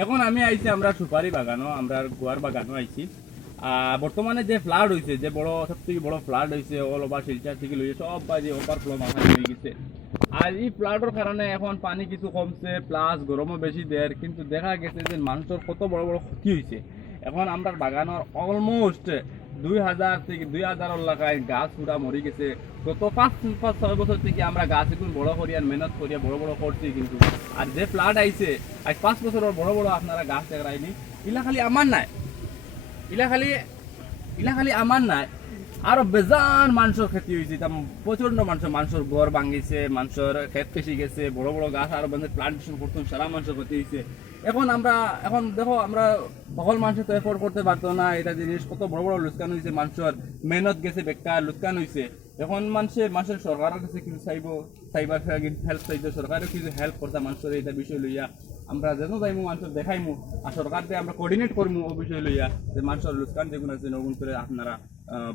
এখন আমি আইছি আমরা সুপারি বাগানও, আমরা গোয়ার বাগানও আইছি। বর্তমানে যে ফ্লাড হয়েছে, যে বড় সবথেকে বড় ফ্লাড হয়েছে অল ওভার শিলচর থেকে লইয়ে সব বাজে ওভারফ্লো মাথায় হয়ে গেছে। আর এই ফ্লাডের কারণে এখন পানি কিছু কমছে, প্লাস গরমও বেশি দেয়, কিন্তু দেখা গেছে যে মানুষের কত বড় বড় ক্ষতি হয়েছে। এখন আমরা বাগানের অলমোস্ট 2000 থেকে 2000 এলাকায় গাছ পুরা মরে গেছে। গত 5-6 বছর থেকে আমরা গাছ এখন বড় করিয়া মেহনত করিয়া বড় বড় করছি, কিন্তু আর যে ফ্লাড আইছে আজ 5 বছরের বড় বড় আপনারা গাছ দেখায়নি। ইলা খালি আমার নাই, ইলা খালি আমার নাই, আরো বেজান মানুষের ক্ষতি হয়েছে। প্রচন্ড মানুষের ঘর ভাঙিছে, মানুষের ক্ষেত পেশি গেছে, বড় বড় গাছ আরো প্লান্টেশন করতাম, সারা মানুষের ক্ষতি হয়েছে। এখন দেখো আমরা সকল মানুষের তো এফোর্ড করতে পারতো না, এটা জিনিস কত বড় বড় লুৎকান হয়েছে, মানুষের মেহনত গেছে বেকার, লুৎকান হয়েছে। এখন মানুষের সরকারের কাছে কিছু চাইবার হেল্প চাইতো, সরকারের কিছু হেল্প করতে মানুষের এটা বিষয় লইয়া আমরা যেন যাইমু মানুষের দেখাইমু, আর সরকারকে আমরা কোঅর্ডিনেট করবো ও বিষয় লইয়া যে মানুষের লুৎকান যেগুলো আছে নগুন করে আপনারা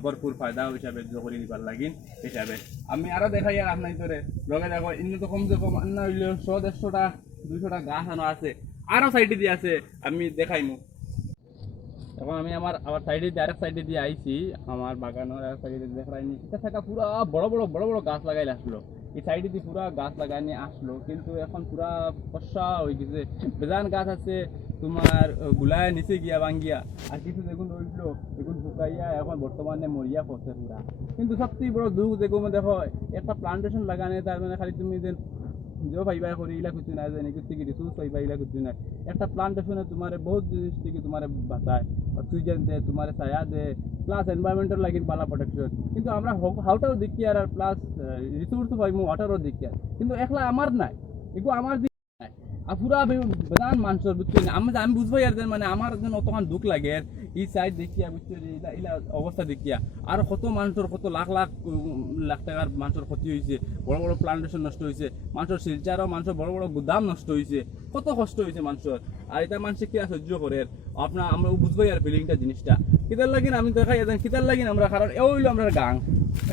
ভরপুর ফায়দা হিসাবে করে নিবার লাগিন হিসাবে আমি আরো দেখাই। আর আপনার ধরে লগে দেখো ইন্ন তো কমসে কম না হইলেও 100-150টা 200টা গাছ আনো আছে, আরো সাইডে দিয়ে আছে, আমি দেখাইমু। এখন আমি আমার সাইডে দিয়ে আরেক সাইডে দিয়ে আইছি, আমার বাগানের আরেক সাইডে দেখাইনি, এটা থাকা পুরা বড় বড় গাছ লাগাইলে আসলো, এই সাইডে দিয়ে পুরা গাছ লাগাইনি আসলো, কিন্তু এখন পুরা ফসা হয়ে গেছে। বেজান গাছ আছে তোমার গুলায় নিচে গিয়া ভাঙ্গিয়া, আর কিছু দেখুন রইলো দেখুন শুকাইয়া এখন বর্তমানে মরিয়া পড়ছে পুরা। কিন্তু সবথেকে বড় দুঃখ যেগুলো দেখো, একটা প্লান্টেশন লাগানে তার মানে খালি তুমি যে जो भाईबा करी इला कुछ ना जाने कि रिसोर्स भाईबा इला कुछ ना एक प्लांटेशन तुम्हारे बहुत जिनिस থেকে तुम्हारे বাঁচায়, অক্সিজেন দেয়, তোমার ছায়া দেয়, প্লাস এনভায়রনমেন্টাল লাগি বালা প্রোটেকশন। কিন্তু আমরা হাউটাও দেখি আর প্লাস রিসোর্স পাইমু ওয়াটারও দেখি, কিন্তু একলা আমার নাই, এগুলো আমার পুরা বেদান মানুষের বুঝছেন। আমি বুঝবো আর মানে আমার অতখান দুঃখ লাগে এই সাইড দেখিয়া বুঝছেন, ইলা অবস্থা দেখিয়া আর কত মানুষের কত লাখ লাখ লাখ টাকার মানুষের ক্ষতি হয়েছে, বড় বড় প্লান্টেশন নষ্ট হয়েছে, মানুষের শিলচারও মানুষের বড় বড় গুদাম নষ্ট হয়েছে, কত কষ্ট হয়েছে মানুষের। আর এটা মানুষে কি সহ্য করে আপনার আমরা বুঝবো আর ফিলিংটা জিনিসটা কিতার লাগিন আমি দেখাই কিতার লাগিন আমরা, কারণ এ হইলো আমরা গাং,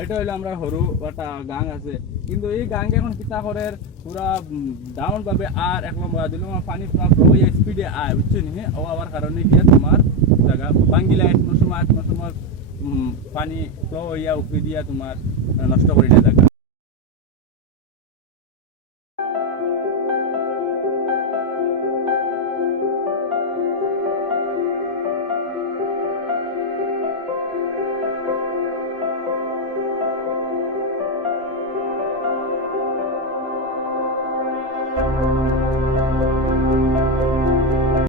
এটা হইলো আমরা সরু একটা গাং আছে, কিন্তু এই গাংকে এখন কিতা করে পুরা ডাউন পাবে। আর 1 নম্বর দিল পানি পুরা ফ্লো হয়ে স্পিডে আয় বুঝছেন, হ্যাঁ ও আবার কারণে গিয়ে তোমার জায়গা বাঙ্গিলা কোনো সময় পানি ফ্লো হইয়া উঠে দিয়া তোমার নষ্ট করে দেয় জায়গা।